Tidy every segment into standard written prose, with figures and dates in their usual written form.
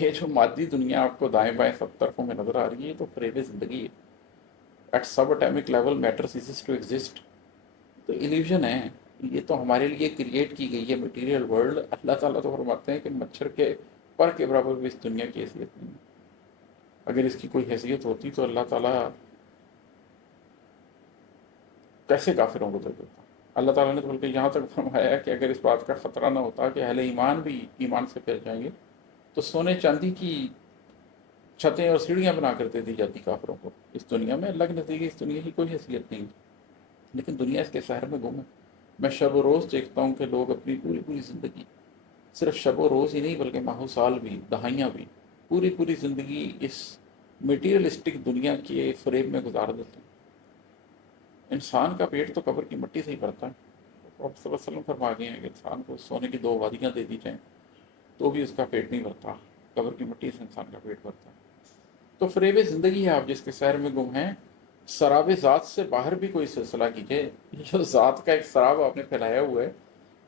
یہ جو مادی دنیا آپ کو دائیں بائیں سب طرفوں میں نظر آ رہی ہے، یہ تو فریب زندگی ہے. At subatomic level matter ceases to exist. تو ایلیوژن ہے، یہ تو ہمارے لیے کریٹ کی گئی ہے مٹیریل ورلڈ. اللہ تعالیٰ تو فرماتے ہیں کہ مچھر کے پر کے برابر بھی اس دنیا کی حیثیت نہیں ہے. اگر اس کی کوئی حیثیت ہوتی تو اللہ تعالیٰ کیسے کافروں کو دے دیتا؟ اللہ تعالیٰ نے تو بلکہ یہاں تک فرمایا ہے کہ اگر اس بات کا خطرہ نہ ہوتا کہ اہل ایمان بھی ایمان سے پھر جائیں گے تو سونے چاندی کی چھتیں اور سیڑھیاں بنا کر دے دی جاتی کافروں کو اس دنیا میں. اللہ کے نزدیک اس دنیا کی کوئی حیثیت نہیں، لیکن دنیا اس کے سحر میں گم ہے. میں شب و روز دیکھتا ہوں کہ لوگ اپنی پوری پوری زندگی، صرف شب و روز ہی نہیں بلکہ ماہ و سال بھی، دہائیاں بھی، پوری پوری زندگی اس میٹیریلسٹک دنیا کے فریب میں گزار دیتے ہیں. انسان کا پیٹ تو قبر کی مٹی سے ہی بھرتا ہے. آپ صلی اللہ علیہ وسلم فرما گئے ہیں کہ انسان کو سونے کی 2 وادیاں دے دی جائیں تو بھی اس کا پیٹ نہیں بھرتا، قبر کی مٹی سے انسان کا پیٹ بھرتا ہے. تو فریب زندگی ہے آپ جس کے سیر میں گم ہیں. سراب ذات سے باہر بھی کوئی سلسلہ کیجیے. جو ذات کا ایک سراب آپ نے پھیلایا ہوا ہے،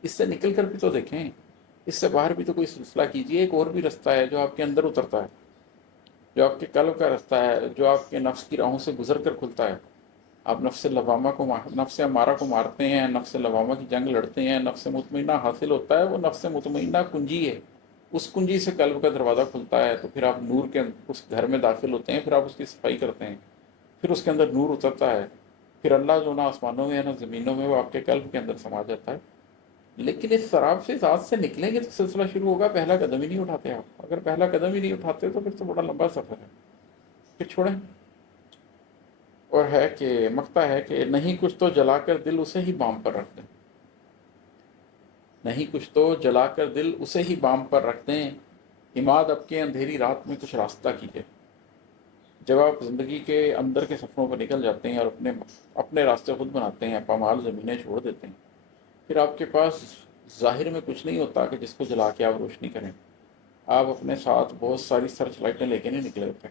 اس سے نکل کر بھی تو دیکھیں، اس سے باہر بھی تو کوئی سلسلہ کیجیے. ایک اور بھی رستہ ہے جو آپ کے اندر اترتا ہے، جو آپ کے قلب کا رستہ ہے، جو آپ کے نفس کی راہوں سے گزر کر کھلتا ہے. آپ نفس لوامہ کو نفس امارہ کو مارتے ہیں، نفس لوامہ کی جنگ لڑتے ہیں، نفس مطمئنہ حاصل ہوتا ہے. وہ نفس مطمئنہ کنجی ہے، اس کنجی سے قلب کا دروازہ کھلتا ہے تو پھر آپ نور کے اس گھر میں داخل ہوتے ہیں. پھر آپ اس کی صفائی کرتے ہیں، پھر اس کے اندر نور اترتا ہے. پھر اللہ جو نہ آسمانوں میں ہے نہ زمینوں میں، وہ آپ کے قلب کے اندر سما جاتا ہے. لیکن اس شراب سے ذات سے نکلیں گے تو سلسلہ شروع ہوگا. پہلا قدم ہی نہیں اٹھاتے آپ. اگر پہلا قدم ہی نہیں اٹھاتے تو پھر تو بڑا لمبا سفر ہے. پھر چھوڑیں. اور ہے کہ مکتا ہے کہ نہیں کچھ تو جلا کر دل اسے ہی بام پر رکھ دیں. نہیں کچھ تو جلا کر دل اسے ہی بام پر رکھ دیں. عماد اب کے اندھیری رات میں کچھ راستہ کیجیے. جب آپ زندگی کے اندر کے سفروں پر نکل جاتے ہیں اور اپنے راستے خود بناتے ہیں، پامال زمینیں چھوڑ دیتے ہیں، پھر آپ کے پاس ظاہر میں کچھ نہیں ہوتا کہ جس کو جلا کے آپ روشنی کریں. آپ اپنے ساتھ بہت ساری سرچ لائٹیں لے کے نہیں نکلے ہوتے.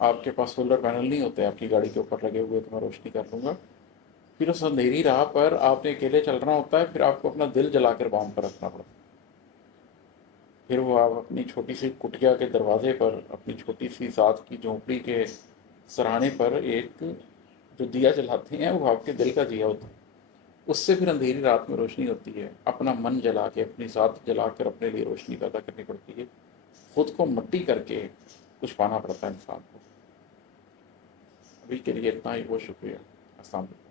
آپ کے پاس سولر پینل نہیں ہوتے آپ کی گاڑی کے اوپر لگے ہوئے کہ میں روشنی کر لوں گا. پھر اس اندھیری راہ پر آپ نے اکیلے چلنا ہوتا ہے. پھر آپ کو اپنا دل جلا کر بام پر رکھنا پڑتا ہے. پھر وہ آپ اپنی چھوٹی سی کٹیا کے دروازے پر، اپنی چھوٹی سی ساتھ کی جھونپڑی کے سراہنے پر ایک جو دیا جلاتے ہیں وہ آپ کے دل کا دیا ہوتا ہے. اس سے پھر اندھیری رات میں روشنی ہوتی ہے. اپنا من جلا کے، اپنی ذات جلا کر اپنے لیے روشنی پیدا کرنی پڑتی ہے. خود کو مٹی کر کے کچھ پانا پڑتا ہے انسان کو. ابھی کے لیے اتنا ہی. بہت شکریہ. السلام علیکم.